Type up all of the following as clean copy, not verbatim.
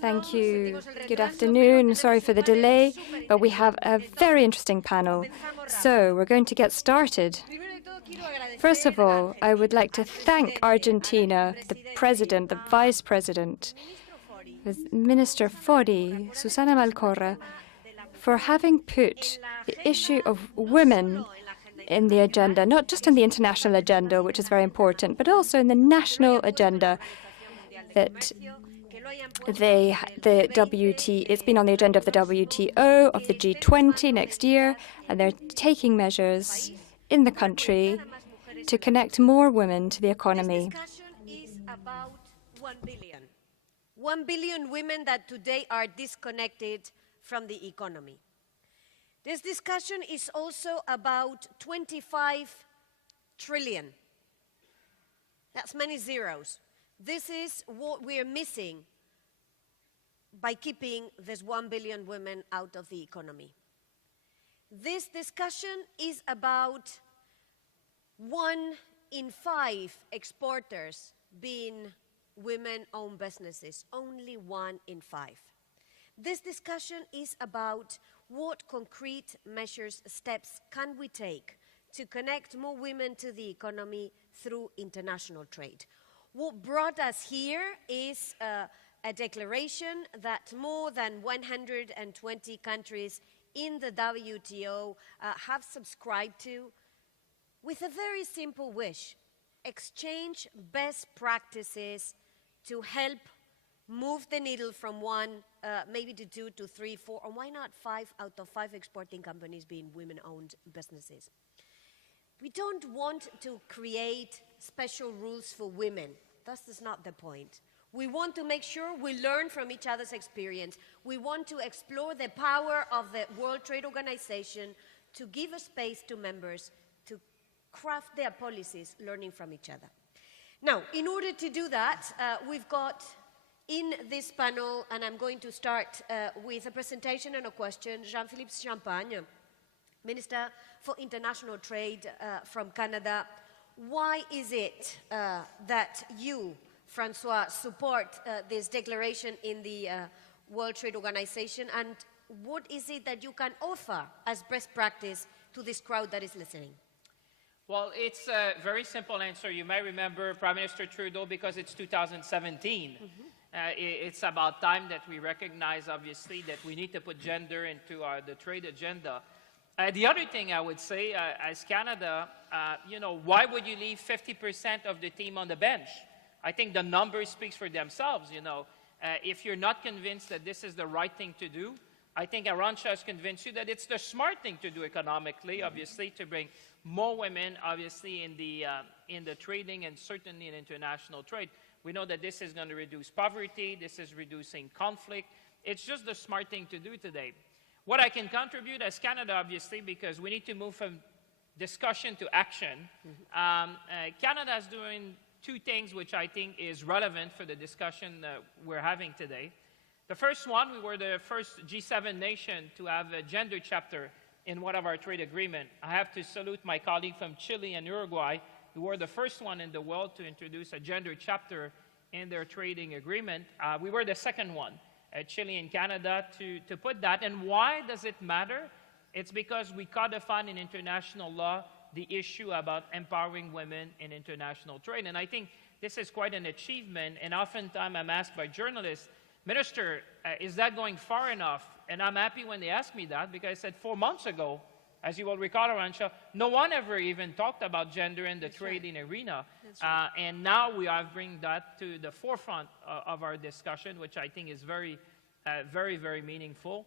Thank you. Good afternoon. Sorry for the delay, but we have a very interesting panel. So we're going to get started. First of all, I would like to thank Argentina, the President, the Vice President, Minister Fori, Susana Malcorra, for having put the issue of women in the agenda, not just in the international agenda, which is very important, but also in the national agenda. That it's been on the agenda of the WTO, of the G20 next year, and they're taking measures in the country to connect more women to the economy. This discussion is about 1 billion. 1 billion women that today are disconnected from the economy. This discussion is also about 25 trillion. That's many zeros. This is what we're missing by keeping this 1 billion women out of the economy. This discussion is about 1 in 5 exporters being women-owned businesses, only 1 in 5. This discussion is about what concrete measures, steps can we take to connect more women to the economy through international trade. What brought us here is a declaration that more than 120 countries in the WTO have subscribed to, with a very simple wish: exchange best practices to help move the needle from 1, maybe to 2 to 3, 4, or why not 5 out of 5 exporting companies being women-owned businesses. We don't want to create special rules for women. That's not the point. We want to make sure we learn from each other's experience. We want to explore the power of the World Trade Organization to give a space to members to craft their policies, learning from each other. Now, in order to do that, we've got in this panel, and I'm going to start with a presentation and a question, Jean-Philippe Champagne, Minister for International Trade from Canada. Why is it that you, Francois, support this declaration in the World Trade Organization, and what is it that you can offer as best practice to this crowd that is listening? Well, it's a very simple answer. You may remember Prime Minister Trudeau, because it's 2017. It's about time that we recognize, obviously, that we need to put gender into the trade agenda. The other thing I would say, as Canada, why would you leave 50% of the team on the bench? I think the numbers speaks for themselves, If you're not convinced that this is the right thing to do, I think Arantxa has convinced you that it's the smart thing to do economically, obviously, to bring more women, obviously, in the trading and certainly in international trade. We know that this is going to reduce poverty, this is reducing conflict. It's just the smart thing to do today. What I can contribute as Canada, obviously, because we need to move from discussion to action. Canada is doing 2 things which I think is relevant for the discussion we're having today. The first one, we were the first G7 nation to have a gender chapter in one of our trade agreements. I have to salute my colleague from Chile and Uruguay, who were the first one in the world to introduce a gender chapter in their trading agreement. We were the second one, Chile and Canada, to put that. And why does it matter? It's because we codified in international law the issue about empowering women in international trade. And I think this is quite an achievement. And oftentimes I'm asked by journalists, Minister, is that going far enough? And I'm happy when they ask me that, because I said 4 months ago, as you will recall, Arantxa, no one ever even talked about gender in the trading arena. Right. And now we are bringing that to the forefront of our discussion, which I think is very, very meaningful.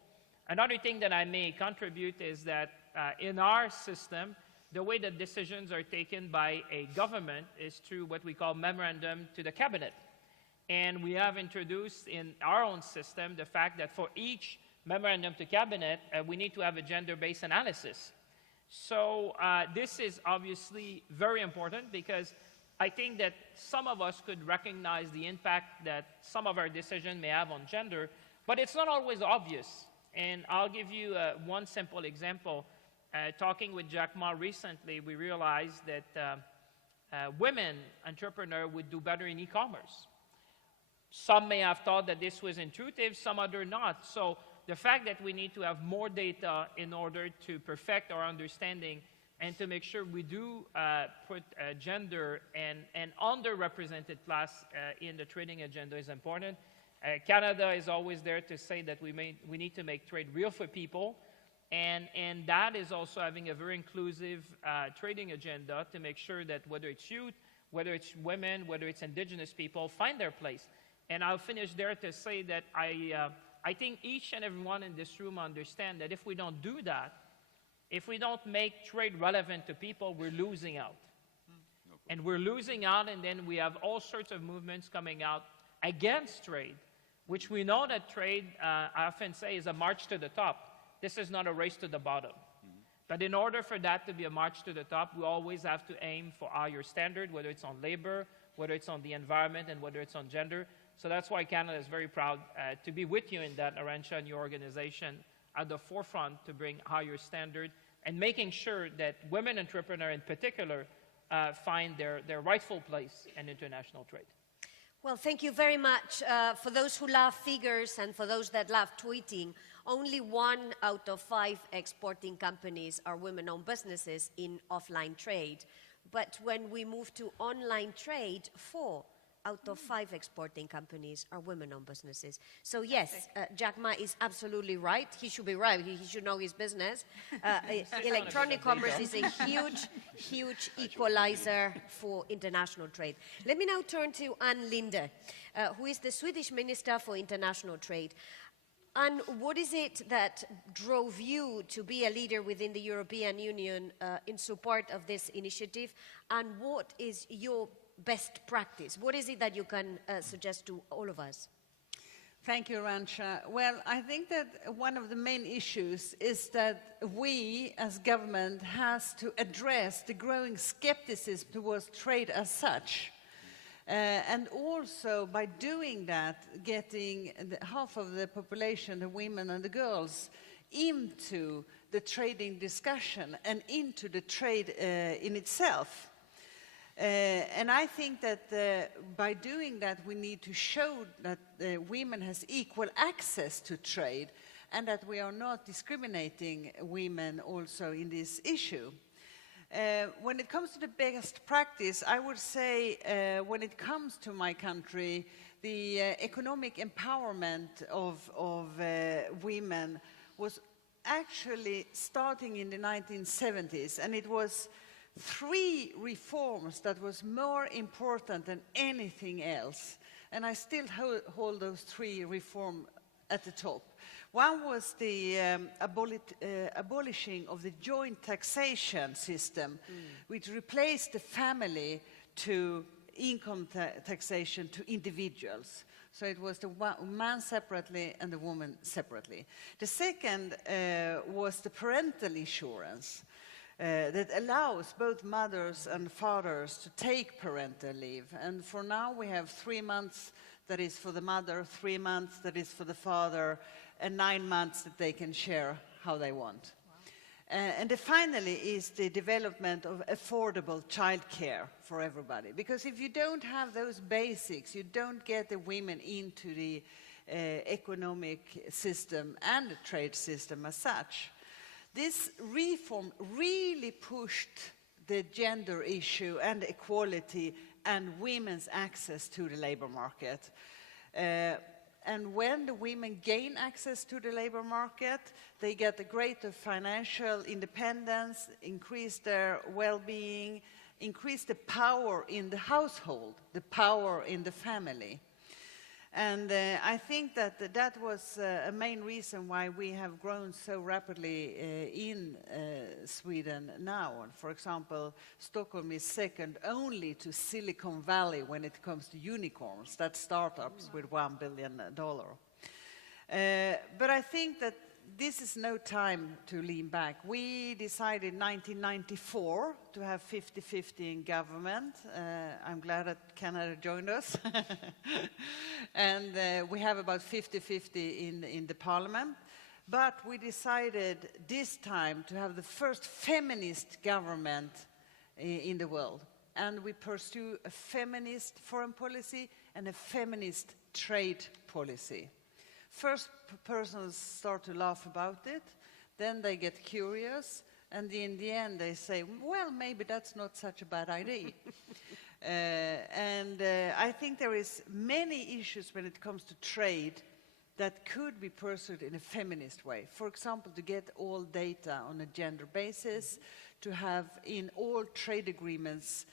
Another thing that I may contribute is that in our system, the way that decisions are taken by a government is through what we call memorandum to the cabinet. And we have introduced in our own system the fact that for each memorandum to cabinet, we need to have a gender-based analysis. So this is obviously very important, because I think that some of us could recognize the impact that some of our decisions may have on gender, but it's not always obvious. And I'll give you one simple example. Talking with Jack Ma recently, we realized that women entrepreneurs would do better in e-commerce. some may have thought that this was intuitive, some other not. So the fact that we need to have more data in order to perfect our understanding and to make sure we do put gender and underrepresented class in the trading agenda is important. Canada is always there to say that we need to make trade real for people, and that is also having a very inclusive trading agenda to make sure that whether it's youth, whether it's women, whether it's indigenous people, find their place. And I'll finish there to say that I think each and everyone in this room understand that if we don't do that, if we don't make trade relevant to people, we're losing out. And we're losing out, and then we have all sorts of movements coming out against trade, which we know that trade, I often say, is a march to the top. This is not a race to the bottom. But in order for that to be a march to the top, we always have to aim for higher standard, whether it's on labor, whether it's on the environment, and whether it's on gender. So that's why Canada is very proud to be with you in that, Arantxa, and your organization at the forefront to bring higher standard and making sure that women entrepreneurs in particular find their rightful place in international trade. Well, thank you very much. For those who love figures and for those that love tweeting, only 1 out of 5 exporting companies are women-owned businesses in offline trade. But when we move to online trade, 4 out of 5 exporting companies are women-owned businesses. So yes, Jack Ma is absolutely right. He should be right. He should know his business. Electronic commerce is a huge, huge equalizer for international trade. Let me now turn to Ann Linde, who is the Swedish Minister for International Trade. And what is it that drove you to be a leader within the European Union in support of this initiative? And what is your best practice? What is it that you can suggest to all of us? Thank you, Arantxa. Well, I think that one of the main issues is that we, as government, has to address the growing skepticism towards trade as such. And also, by doing that, getting half of the population, the women and the girls, into the trading discussion and into the trade in itself. And I think that by doing that, we need to show that women has equal access to trade and that we are not discriminating women also in this issue. When it comes to the best practice, I would say when it comes to my country, the economic empowerment of women was actually starting in the 1970s, and it was 3 reforms that was more important than anything else. And I still hold those 3 reforms at the top. One was the abolishing of the joint taxation system, which replaced the family to income taxation to individuals. So it was the man separately and the woman separately. The second was the parental insurance that allows both mothers and fathers to take parental leave. And for now we have 3 months that is for the mother, 3 months that is for the father, and 9 months that they can share how they want. Wow. And finally is the development of affordable childcare for everybody. Because if you don't have those basics, you don't get the women into the economic system and the trade system as such. This reform really pushed the gender issue and equality and women's access to the labor market. And when the women gain access to the labor market, they get a greater financial independence, increase their well-being, increase the power in the household, the power in the family. And I think that that was a main reason why we have grown so rapidly in Sweden now. For example, Stockholm is second only to Silicon Valley when it comes to unicorns, that's startups with $1 billion. But I think that this is no time to lean back. We decided in 1994 to have 50-50 in government. I'm glad that Canada joined us. And we have about 50-50 in the parliament. But we decided this time to have the first feminist government in the world. And we pursue a feminist foreign policy and a feminist trade policy. First, persons start to laugh about it, then they get curious, and in the end they say, well, maybe that's not such a bad idea. I think there is many issues when it comes to trade that could be pursued in a feminist way. For example, to get all data on a gender basis, to have in all trade agreements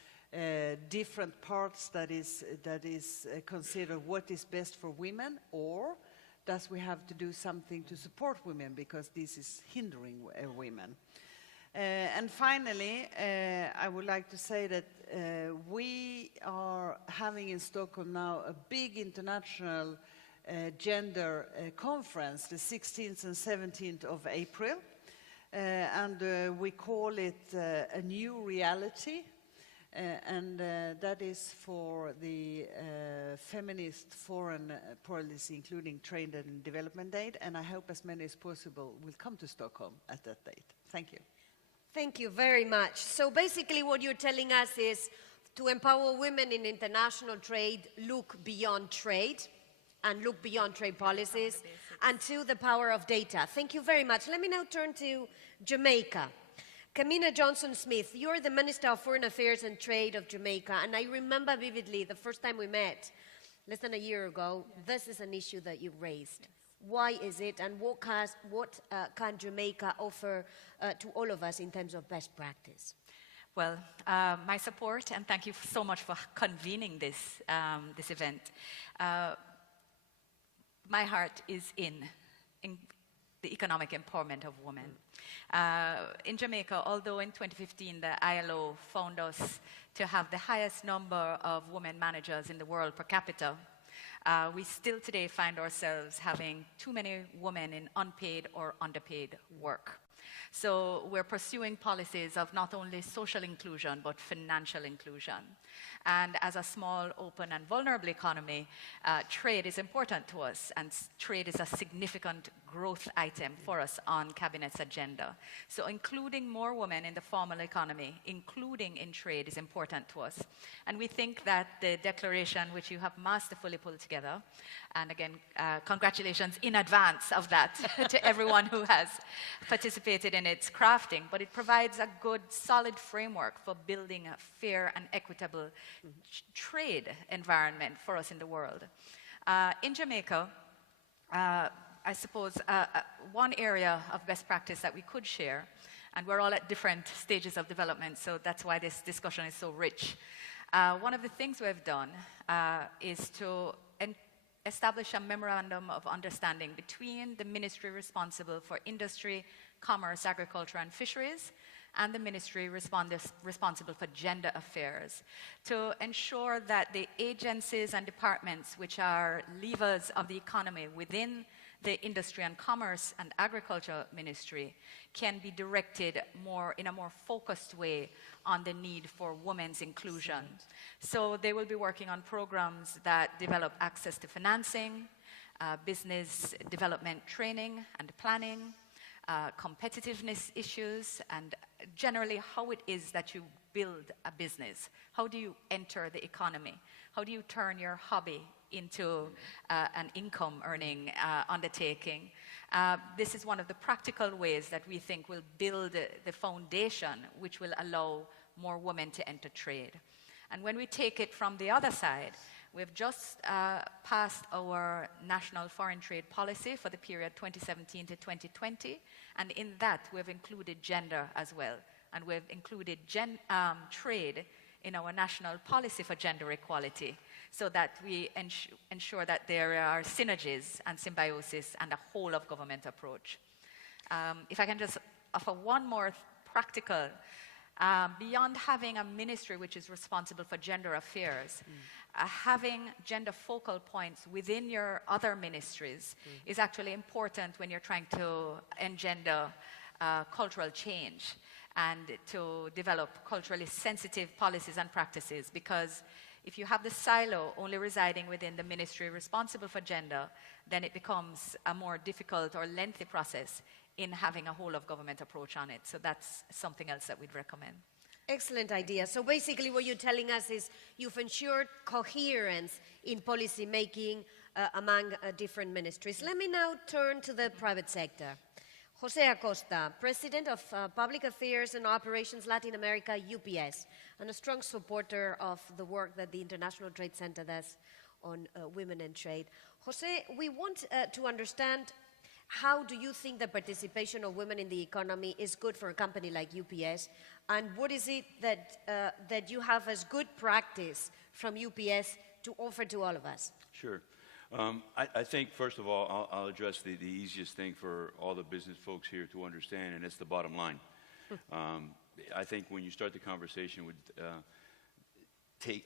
different parts that is considered what is best for women, or does we have to do something to support women because this is hindering women. And finally, I would like to say that we are having in Stockholm now a big international gender conference, the 16th and 17th of April, and we call it a new reality, and that is for the feminist foreign policy, including trade and development aid, and I hope as many as possible will come to Stockholm at that date. Thank you. Thank you very much. So basically what you're telling us is to empower women in international trade, look beyond trade and look beyond trade policies and to the power of data. Thank you very much. Let me now turn to Jamaica. Kamina Johnson-Smith, you're the Minister of Foreign Affairs and Trade of Jamaica, and I remember vividly the first time we met, less than a year ago, this is an issue that you raised. Why is it, and what can Jamaica offer to all of us in terms of best practice? Well, my support, and thank you so much for convening this, this event. My heart is in the economic empowerment of women. In Jamaica, although in 2015 the ILO found us to have the highest number of women managers in the world per capita, we still today find ourselves having too many women in unpaid or underpaid work. So we're pursuing policies of not only social inclusion, but financial inclusion. And as a small, open, and vulnerable economy, trade is important to us, and trade is a significant growth item for us on Cabinet's agenda. So including more women in the formal economy, including in trade, is important to us. And we think that the declaration, which you have masterfully pulled together, and again, congratulations in advance of that to everyone who has participated in its crafting, but it provides a good, solid framework for building a fair and equitable trade environment for us in the world. In Jamaica, I suppose one area of best practice that we could share, and we're all at different stages of development, so that's why this discussion is so rich. One of the things we've done is to establish a memorandum of understanding between the ministry responsible for industry, commerce, agriculture, and fisheries, and the ministry responsible for gender affairs, to ensure that the agencies and departments which are levers of the economy within the industry and commerce and agriculture ministry can be directed in a more focused way on the need for women's inclusion. So they will be working on programs that develop access to financing, business development training and planning, competitiveness issues, and generally how it is that you build a business. How do you enter the economy? How do you turn your hobby into an income-earning undertaking? This is one of the practical ways that we think will build the foundation which will allow more women to enter trade. And when we take it from the other side, we've just passed our national foreign trade policy for the period 2017 to 2020, and in that we've included gender as well, and we've included trade in our national policy for gender equality, so that we ensure that there are synergies and symbiosis and a whole of government approach. If I can just offer one more practical, beyond having a ministry which is responsible for gender affairs, having gender focal points within your other ministries is actually important when you're trying to engender cultural change and to develop culturally sensitive policies and practices, because if you have the silo only residing within the ministry responsible for gender, then it becomes a more difficult or lengthy process in having a whole of government approach on it. So that's something else that we'd recommend. Excellent idea. So basically what you're telling us is you've ensured coherence in policy making among different ministries. Let me now turn to the private sector. Jose Acosta, President of Public Affairs and Operations Latin America, UPS, and a strong supporter of the work that the International Trade Center does on women and trade. Jose, we want to understand, how do you think the participation of women in the economy is good for a company like UPS, and what is it that you have as good practice from UPS to offer to all of us? Sure. I think, first of all, I'll address the easiest thing for all the business folks here to understand, and it's the bottom line. I think when you start the conversation with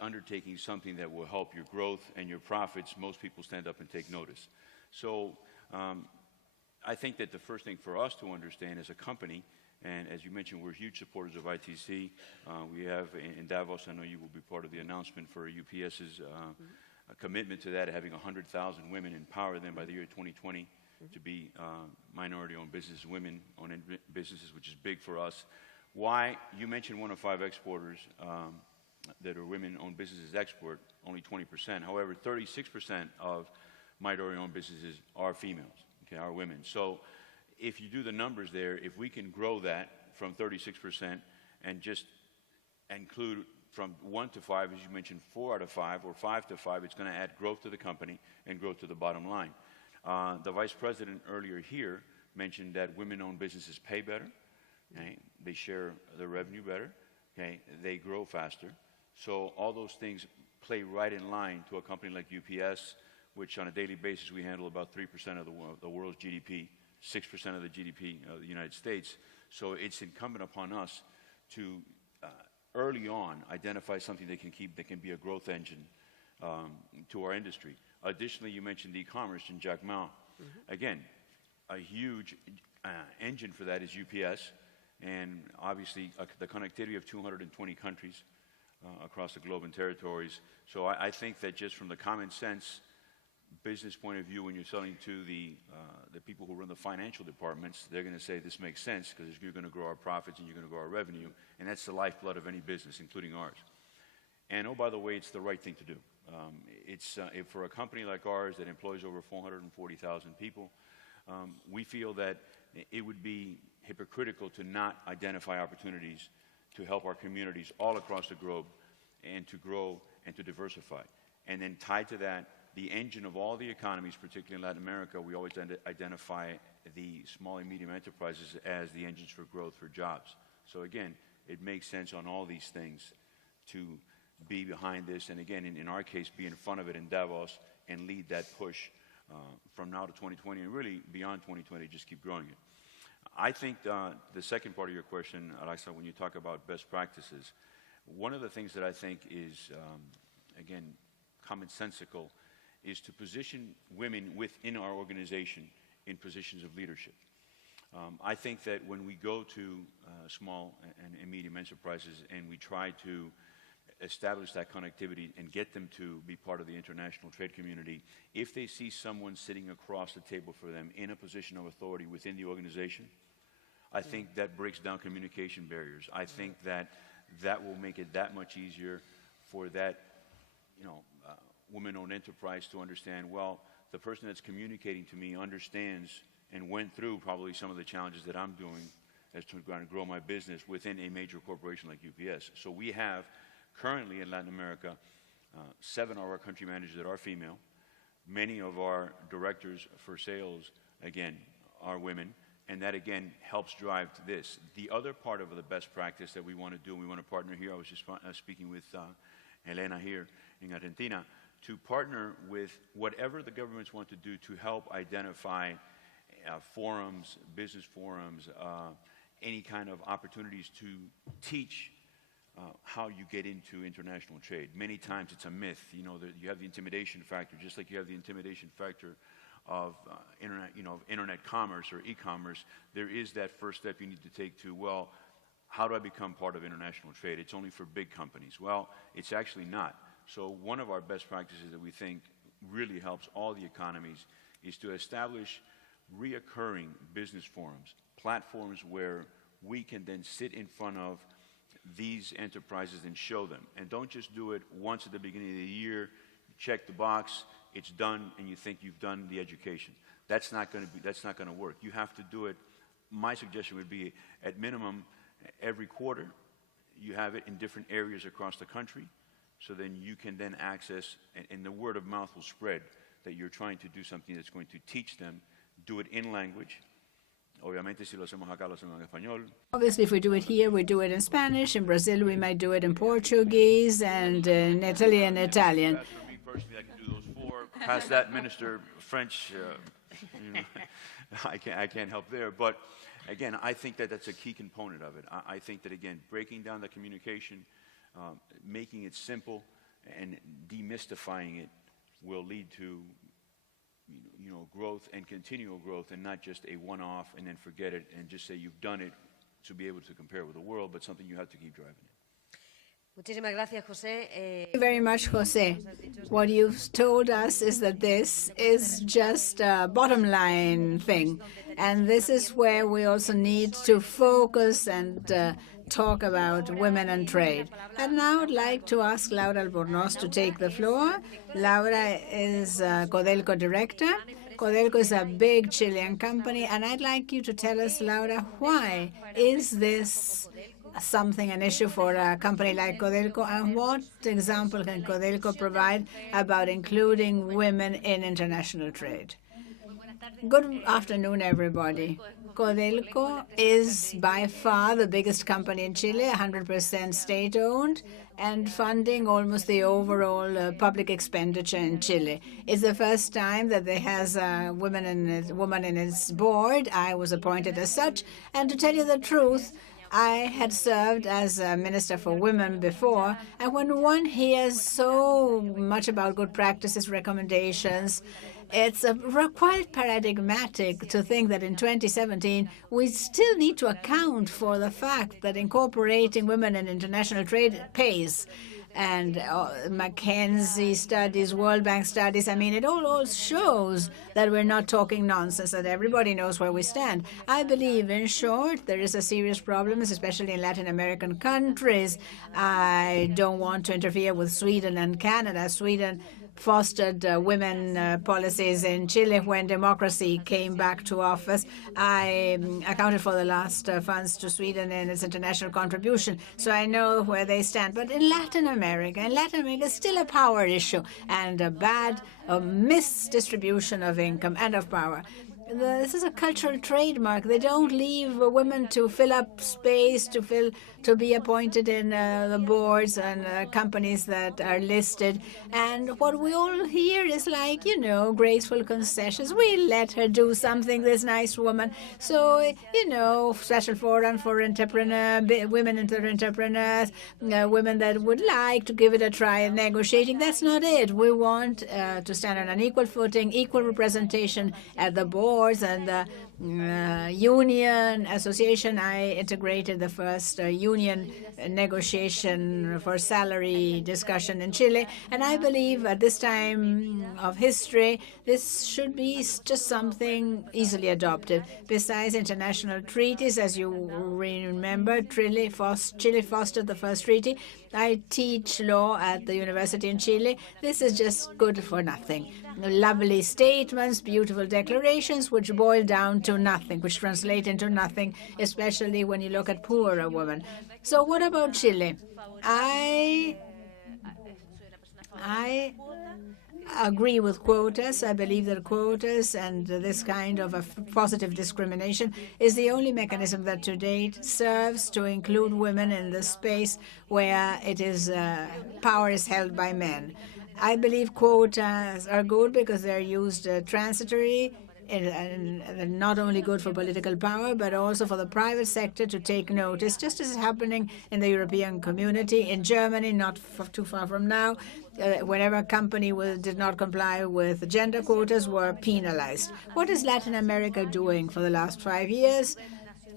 undertaking something that will help your growth and your profits, most people stand up and take notice. So I think that the first thing for us to understand as a company, and as you mentioned, we're huge supporters of ITC. We have in Davos, I know you will be part of the announcement for UPS's a commitment to that, having 100,000 women, empower them by the year 2020 to be minority-owned businesses, women-owned businesses, which is big for us. Why? You mentioned 1 of 5 exporters that are women-owned businesses export, only 20%. However, 36% of minority-owned businesses are females, okay, are women. So if you do the numbers there, if we can grow that from 36% and just include from 1 to 5, as you mentioned, 4 out of 5 or 5 to 5, it's going to add growth to the company and growth to the bottom line. The Vice President earlier here mentioned that women-owned businesses pay better, okay? They share the revenue better, okay? They grow faster. So all those things play right in line to a company like UPS, which on a daily basis we handle about 3% of the world's GDP, 6% of the GDP of the United States. So it's incumbent upon us to early on identify something that can be a growth engine to our industry. Additionally, you mentioned e-commerce in Jack Ma. Again, a huge engine for that is UPS, and obviously the connectivity of 220 countries across the globe and territories. So I think that just from the common sense business point of view, when you're selling to the people who run the financial departments, they're going to say this makes sense because you're going to grow our profits and you're going to grow our revenue, and that's the lifeblood of any business, including ours. And oh, by the way, it's the right thing to do. For a company like ours that employs over 440,000 people, we feel that it would be hypocritical to not identify opportunities to help our communities all across the globe and to grow and to diversify. And then tied to that, the engine of all the economies, particularly in Latin America, we always identify the small and medium enterprises as the engines for growth, for jobs. So again, it makes sense on all these things to be behind this, and again, in our case, be in front of it in Davos and lead that push from now to 2020 and really beyond 2020, just keep growing it. I think the second part of your question, Alexa, when you talk about best practices, one of the things that I think is, again, commonsensical is to position women within our organization in positions of leadership. I think that when we go to small and medium enterprises and we try to establish that connectivity and get them to be part of the international trade community, if they see someone sitting across the table for them in a position of authority within the organization, I think that breaks down communication barriers. I think that will make it that much easier for that, woman-owned enterprise to understand, well, the person that's communicating to me understands and went through probably some of the challenges that I'm doing as to trying to grow my business within a major corporation like UPS. So we have currently in Latin America 7 of our country managers that are female. Many of our directors for sales, again, are women, and that again helps drive to this. The other part of the best practice that we want to do, and we want to partner here, I was just speaking with Elena here in Argentina, to partner with whatever the governments want to do to help identify forums, business forums, any kind of opportunities to teach how you get into international trade. Many times it's a myth. You have the intimidation factor, just like you have the intimidation factor of internet commerce or e-commerce. There is that first step you need to take to, well, how do I become part of international trade? It's only for big companies. Well, it's actually not. So one of our best practices that we think really helps all the economies is to establish reoccurring business forums, platforms where we can then sit in front of these enterprises and show them. And don't just do it once at the beginning of the year, check the box. it's done, and you think you've done the education. That's not going to work. You have to do it. My suggestion would be, at minimum, every quarter, you have it in different areas across the country, so then you can then access, and the word of mouth will spread that you're trying to do something that's going to teach them, do it in language. Obviamente, si lo hacemos acá, lo hacemos en español. Obviously, if we do it here, we do it in Spanish. In Brazil, we might do it in Portuguese, and in Italy, in Italian. For me personally, I can do those four. Past that, Minister French, I can't help there. But again, I think that that's a key component of it. I think that, again, breaking down the communication, making it simple, and demystifying it will lead to growth and continual growth, and not just a one-off and then forget it and just say you've done it to be able to compare with the world, but something you have to keep driving it. Muchísimas gracias, José. Thank you very much, Jose. What you've told us is that this is just a bottom line thing. And this is where we also need to focus and talk about women and trade. And now I'd like to ask Laura Albornoz to take the floor. Laura is Codelco director. Codelco is a big Chilean company, and I'd like you to tell us, Laura, why is this an issue for a company like Codelco, and what example can Codelco provide about including women in international trade? Good afternoon, everybody. Codelco is by far the biggest company in Chile, 100% state-owned, and funding almost the overall public expenditure in Chile. It's the first time that there has a woman in its board. I was appointed as such, and to tell you the truth, I had served as a minister for women before, and when one hears so much about good practices, recommendations, it's quite paradigmatic to think that in 2017, we still need to account for the fact that incorporating women in international trade pays. And McKinsey studies, World Bank studies, I mean, it all shows that we're not talking nonsense, that everybody knows where we stand. I believe, in short, there is a serious problem, especially in Latin American countries. I don't want to interfere with Sweden and Canada. Sweden fostered women policies in Chile when democracy came back to office. I accounted for the last funds to Sweden and its international contribution, so I know where they stand. But in Latin America, it's still a power issue and a misdistribution of income and of power. This is a cultural trademark. They don't leave women to fill up space, to be appointed in the boards and companies that are listed. And what we all hear is like, graceful concessions. We let her do something, this nice woman. So, special forum for women entrepreneurs, women that would like to give it a try at negotiating. That's not it. We want to stand on an equal footing, equal representation at the boards and the union association. I integrated the first union negotiation for salary discussion in Chile, and I believe at this time of history, this should be just something easily adopted. Besides international treaties, as you remember, Chile fostered the first treaty. I teach law at the university in Chile. This is just good for nothing. Lovely statements, beautiful declarations, which boil down to nothing, which translate into nothing, especially when you look at poorer women. So what about Chile? I agree with quotas. I believe that quotas and this kind of a positive discrimination is the only mechanism that to date serves to include women in the space where power is held by men. I believe quotas are good because they're used transitory, and not only good for political power, but also for the private sector to take notice, just as is happening in the European community. In Germany, not too far from now, whenever a company did not comply with gender quotas, were penalized. What is Latin America doing for the last 5 years?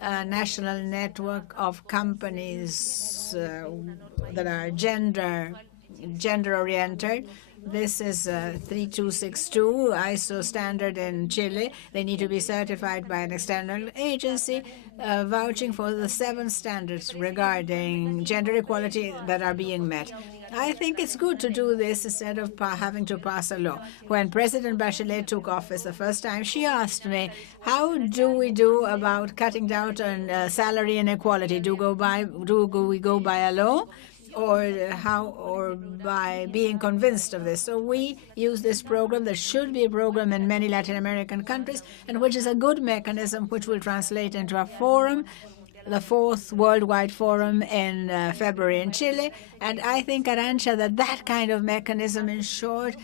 A national network of companies that are gender-oriented, This is 3262 ISO standard in Chile. They need to be certified by an external agency, vouching for the 7 standards regarding gender equality that are being met. I think it's good to do this instead of having to pass a law. When President Bachelet took office the first time, she asked me, how do we do about cutting down on salary inequality? Do we go by a law? Or by being convinced of this. So we use this program that should be a program in many Latin American countries, and which is a good mechanism which will translate into a forum, the 4th Worldwide Forum in February in Chile. And I think, Arantxa, that kind of mechanism, in short,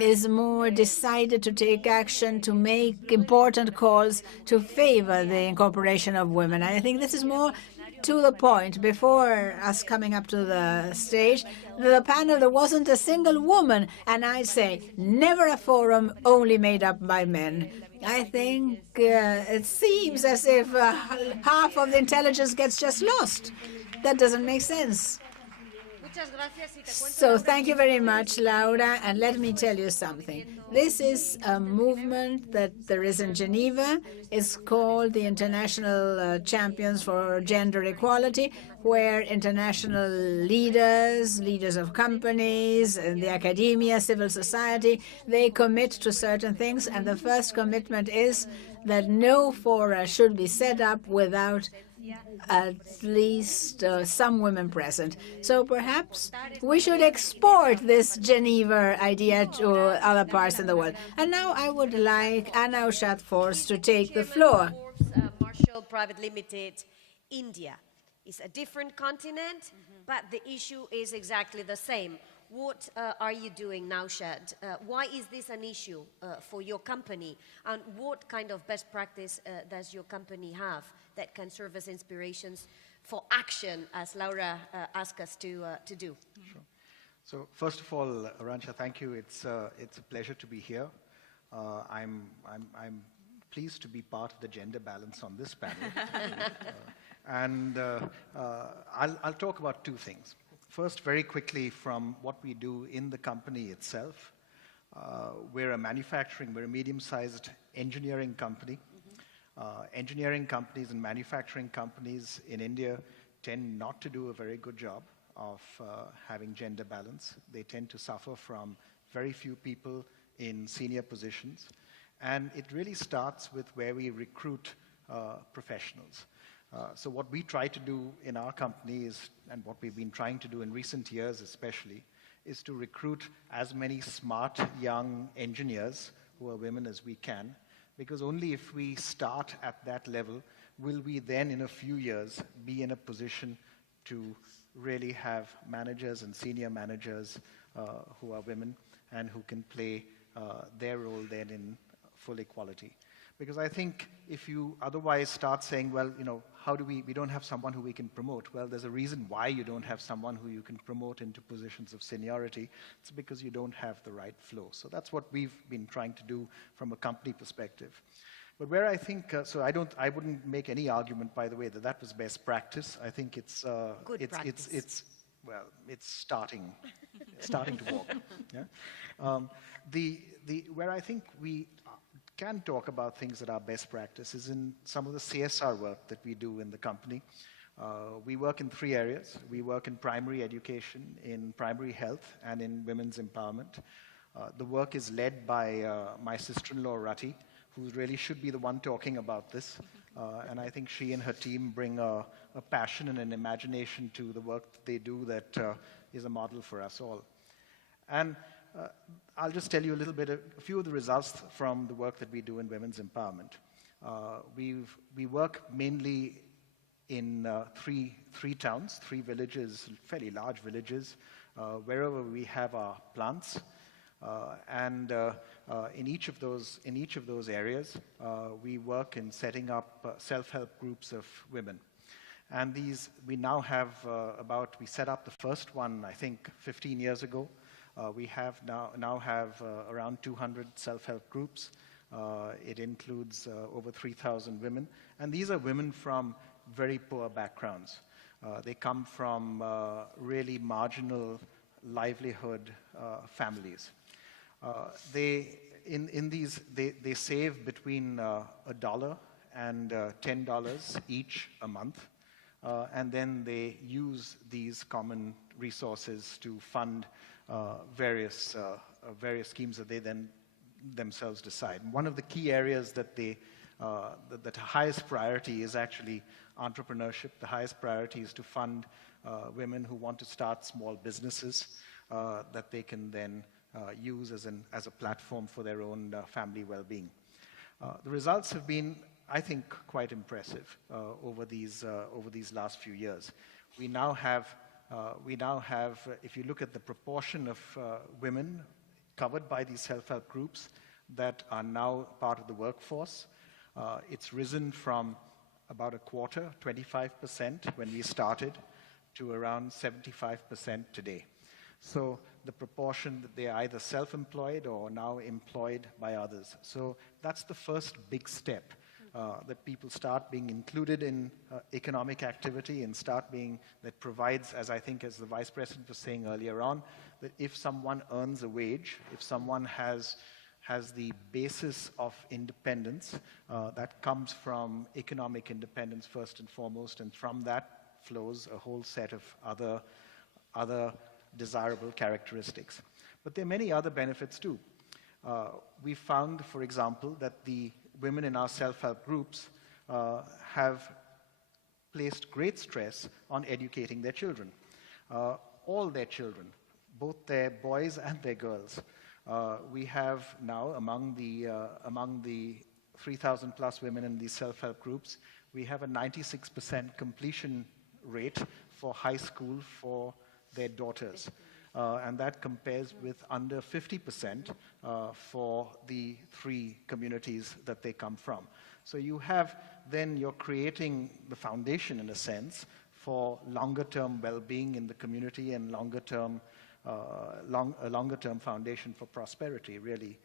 is more decided to take action, to make important calls to favor the incorporation of women. And I think this is more to the point. Before us coming up to the stage, the panel, there wasn't a single woman, and I say, never a forum only made up by men. I think it seems as if half of the intelligence gets just lost. That doesn't make sense. So thank you very much, Laura, and let me tell you something. This is a movement that there is in Geneva. It's called the International Champions for Gender Equality, where international leaders of companies, the academia, civil society, they commit to certain things, and the first commitment is that no fora should be set up without at least some women present. So perhaps we should export this Geneva idea to other parts of the world. And now I would like Anna Ushad-Force to take the floor. Marshall Private Limited, India. It's a different continent, but the issue is exactly the same. What are you doing now, Shed? Why is this an issue for your company? And what kind of best practice does your company have that can serve as inspirations for action, as Laura asked us to do? Sure. So first of all, Arantxa, thank you. It's a pleasure to be here. I'm pleased to be part of the gender balance on this panel. I'll talk about 2 things. First, very quickly, from what we do in the company itself. We're a medium-sized engineering company. Engineering companies and manufacturing companies in India tend not to do a very good job of having gender balance. They tend to suffer from very few people in senior positions. And it really starts with where we recruit professionals. So what we try to do in our company is, and what we've been trying to do in recent years especially, is to recruit as many smart young engineers who are women as we can, because only if we start at that level will we then in a few years be in a position to really have managers and senior managers who are women and who can play their role then in full equality. Because I think if you otherwise start saying, well, you know, how do we don't have someone who we can promote? Well, there's a reason why you don't have someone who you can promote into positions of seniority. It's because you don't have the right flow. So that's what we've been trying to do from a company perspective. But where I think, I wouldn't make any argument, by the way, that was best practice. I think it's starting to walk. Yeah? Where I think we can talk about things that are best practices in some of the CSR work that we do in the company. We work in 3 areas. We work in primary education, in primary health, and in women's empowerment. The work is led by my sister-in-law, Rati, who really should be the one talking about this. And I think she and her team bring a passion and an imagination to the work that they do that is a model for us all. And I'll just tell you a few of the results from the work that we do in women's empowerment. We work mainly in 3 towns, 3 villages, fairly large villages, wherever we have our plants. In each of those areas, we work in setting up self-help groups of women. And these, we now have we set up the first one, I think, 15 years ago. We have now have around 200 self-help groups. It includes over 3,000 women. And these are women from very poor backgrounds. They come from really marginal livelihood families. They save between $1 and $10 each a month, and then they use these common resources to fund various schemes that they then themselves decide. One of the key areas that the highest priority is actually entrepreneurship. The highest priority is to fund women who want to start small businesses that they can then use as a platform for their own family well-being. The results have been, I think, quite impressive over these last few years. We now have, if you look at the proportion of women covered by these self-help groups that are now part of the workforce, it's risen from about a quarter, 25% when we started, to around 75% today. So the proportion that they are either self-employed or now employed by others. So that's the first big step, that people start being included in economic activity and that provides, as I think as the Vice President was saying earlier on, that if someone earns a wage, if someone has the basis of independence, that comes from economic independence first and foremost, and from that flows a whole set of other desirable characteristics. But there are many other benefits too. We found, for example, that the women in our self-help groups have placed great stress on educating their children, all their children, both their boys and their girls. We have now, among the 3,000 plus women in these self-help groups, we have a 96% completion rate for high school for their daughters. And that compares with under 50% for the 3 communities that they come from. So you're creating the foundation, in a sense, for longer-term well-being in the community and a longer-term foundation for prosperity, really,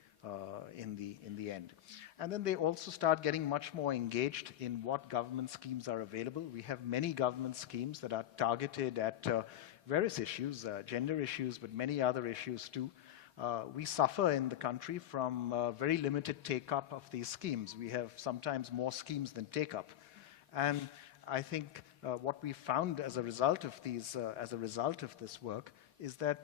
in the end. And then they also start getting much more engaged in what government schemes are available. We have many government schemes that are targeted at various issues, gender issues, but many other issues too. We suffer in the country from very limited take-up of these schemes. We have sometimes more schemes than take-up. And I think what we found as a result of this work is that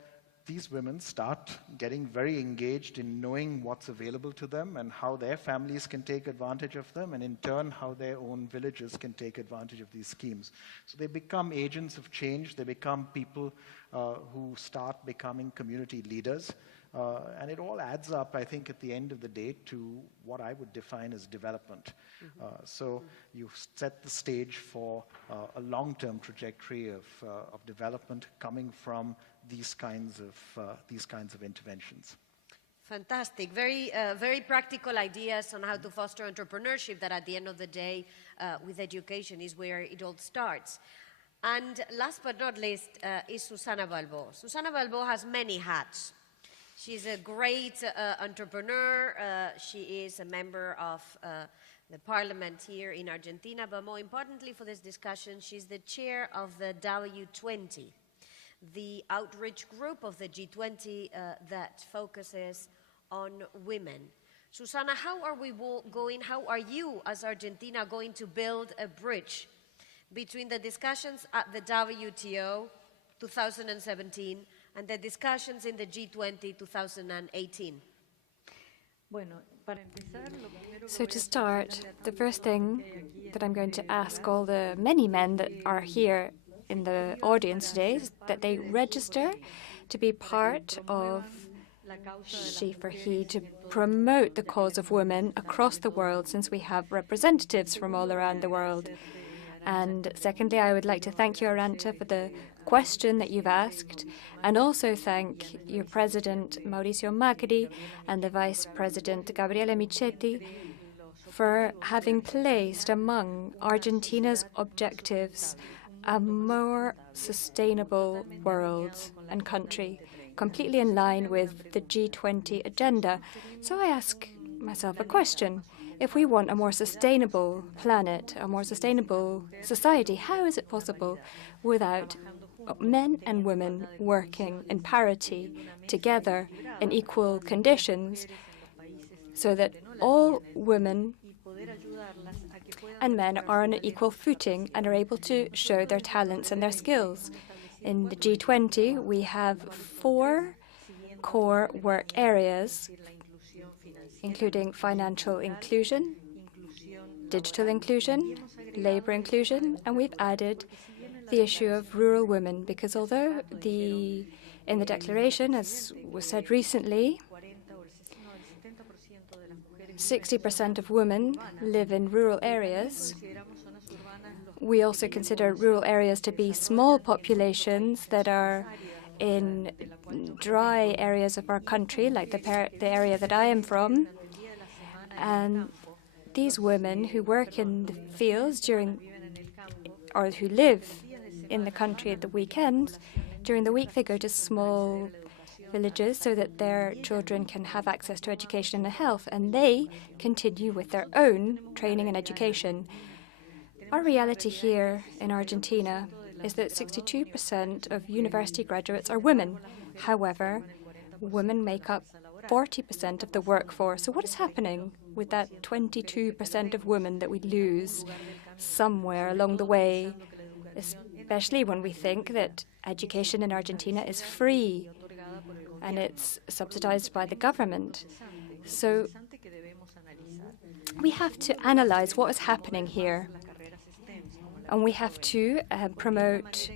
these women start getting very engaged in knowing what's available to them and how their families can take advantage of them, and in turn how their own villages can take advantage of these schemes. So they become agents of change. They become people who start becoming community leaders. And it all adds up, I think, at the end of the day to what I would define as development. So you set the stage for a long-term trajectory of development coming from these kinds of interventions. Fantastic. Very practical ideas on how to foster entrepreneurship that at the end of the day, with education, is where it all starts. And last but not least is Susana Balbo. Susana Balbo has many hats. She's a great entrepreneur. She is a member of the parliament here in Argentina, but more importantly for this discussion, she's the chair of the W20, the outreach group of the G20 that focuses on women. Susana, how are you as Argentina going to build a bridge between the discussions at the WTO 2017 and the discussions in the G20 2018? So to start, the first thing that I'm going to ask all the many men that are here in the audience today is that they register to be part of She for He, to promote the cause of women across the world, since we have representatives from all around the world. And secondly, I would like to thank you, Arantxa, for the question that you've asked, and also thank your President, Mauricio Macri, and the Vice President, Gabriele Michetti, for having placed among Argentina's objectives a more sustainable world and country, completely in line with the G20 agenda. So I ask myself a question. If we want a more sustainable planet, a more sustainable society, how is it possible without men and women working in parity together in equal conditions, so that all women and men are on an equal footing and are able to show their talents and their skills. In the G20, we have 4 core work areas, including financial inclusion, digital inclusion, labor inclusion, and we've added the issue of rural women, because although in the declaration, as was said recently, 60% of women live in rural areas, we also consider rural areas to be small populations that are in dry areas of our country, like the area that I am from. And these women who work in the fields or who live in the country at the weekends, during the week they go to small villages so that their children can have access to education and health, and they continue with their own training and education. Our reality here in Argentina is that 62% of university graduates are women. However, women make up 40% of the workforce. So what is happening with that 22% of women that we lose somewhere along the way, especially when we think that education in Argentina is free and it's subsidized by the government? So we have to analyze what is happening here, and we have to promote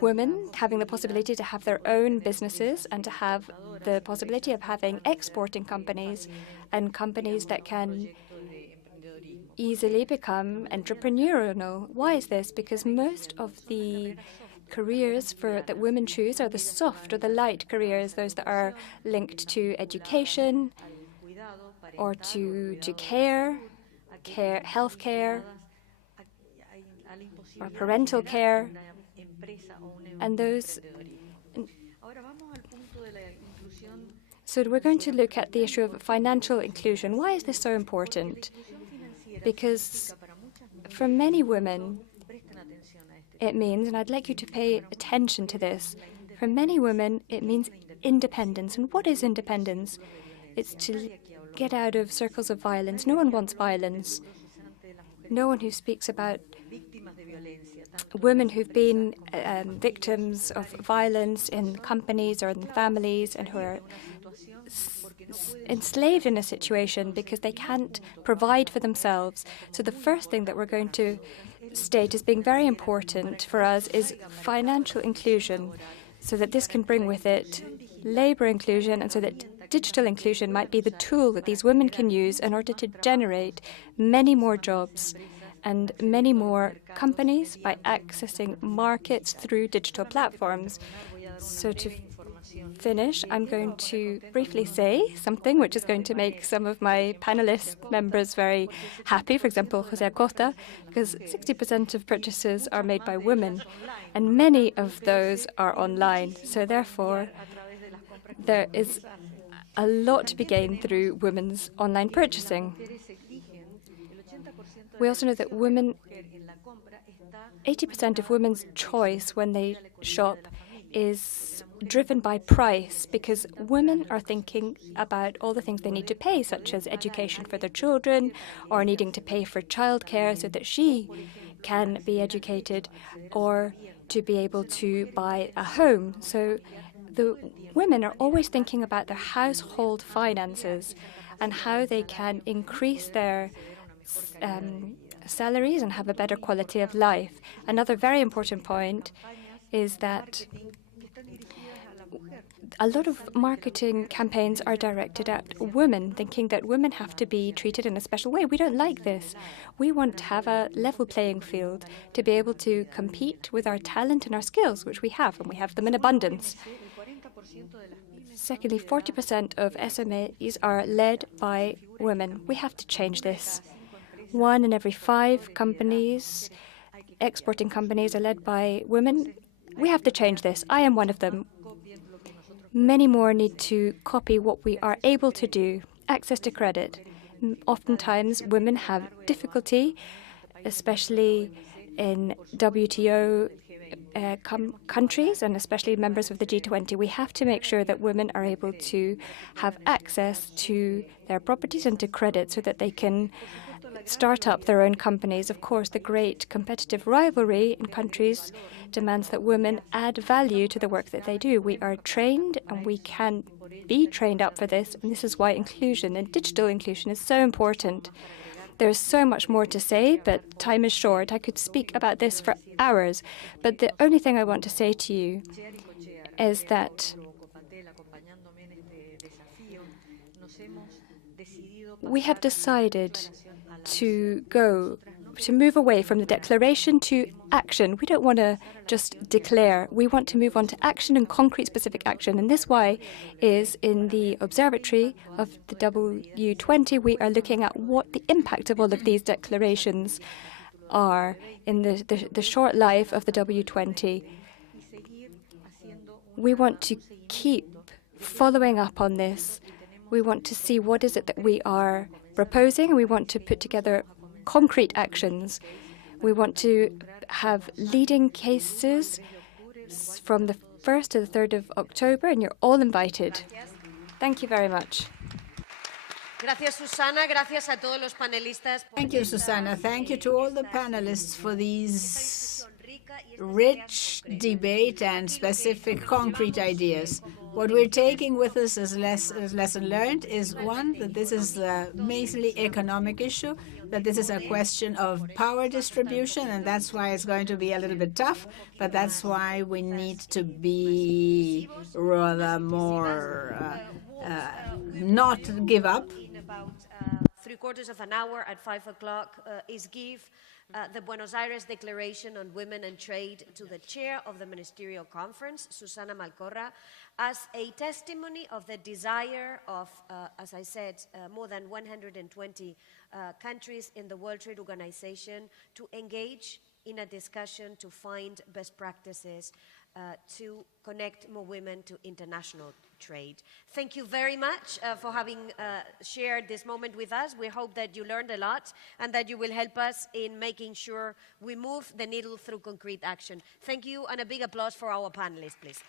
women having the possibility to have their own businesses and to have the possibility of having exporting companies and companies that can easily become entrepreneurial. Why is this? Because most of the careers that women choose are the soft or the light careers, those that are linked to education or to care, health care, or parental care, and those. So we're going to look at the issue of financial inclusion. Why is this so important? Because for many women, it means, and I'd like you to pay attention to this, for many women, it means independence. And what is independence? It's to get out of circles of violence. No one wants violence. No one who speaks about women who've been victims of violence in companies or in families and who are enslaved in a situation because they can't provide for themselves. So the first thing that we're going to state as being very important for us is financial inclusion, so that this can bring with it labor inclusion, and so that digital inclusion might be the tool that these women can use in order to generate many more jobs and many more companies by accessing markets through digital platforms. So to finish, I'm going to briefly say something which is going to make some of my panelist members very happy, for example, Jose Acosta, because 60% of purchases are made by women, and many of those are online. So therefore, there is a lot to be gained through women's online purchasing. We also know that 80% of women's choice when they shop is driven by price, because women are thinking about all the things they need to pay, such as education for their children, or needing to pay for childcare so that she can be educated, or to be able to buy a home. So the women are always thinking about their household finances and how they can increase their salaries and have a better quality of life. Another very important point is that a lot of marketing campaigns are directed at women, thinking that women have to be treated in a special way. We don't like this. We want to have a level playing field to be able to compete with our talent and our skills, which we have, and we have them in abundance. Secondly, 40% of SMEs are led by women. We have to change this. 1 in every 5 companies, exporting companies, are led by women. We have to change this. I am one of them. Many more need to copy what we are able to do. Access to credit. Oftentimes, women have difficulty, especially in WTO countries and especially members of the G20. We have to make sure that women are able to have access to their properties and to credit so that they can start up their own companies. Of course, the great competitive rivalry in countries demands that women add value to the work that they do. We are trained and we can be trained up for this, and this is why inclusion and digital inclusion is so important. There's so much more to say, but time is short. I could speak about this for hours, but the only thing I want to say to you is that we have decided to move away from the declaration to action. We don't want to just declare. We want to move on to action and concrete specific action. And this why is in the observatory of the W20, we are looking at what the impact of all of these declarations are in the short life of the W20. We want to keep following up on this. We want to see what is it that we are proposing. We want to put together concrete actions. We want to have leading cases from the 1st to the 3rd of October, and you're all invited. Thank you very much. Gracias, Susana. Gracias a todos los panelistas. Thank you, Susana. Thank you to all the panelists for these rich debate and specific concrete ideas. What we're taking with us as lesson learned is, one, that this is a mainly economic issue, that this is a question of power distribution, and that's why it's going to be a little bit tough, but that's why we need to be rather more not give up. In about 3/4 of an hour at 5 o'clock is give the Buenos Aires Declaration on Women and Trade to the chair of the Ministerial Conference, Susana Malcorra, as a testimony of the desire of, as I said, more than 120 countries in the World Trade Organization to engage in a discussion to find best practices to connect more women to international trade. Thank you very much for having shared this moment with us. We hope that you learned a lot and that you will help us in making sure we move the needle through concrete action. Thank you, and a big applause for our panelists, please.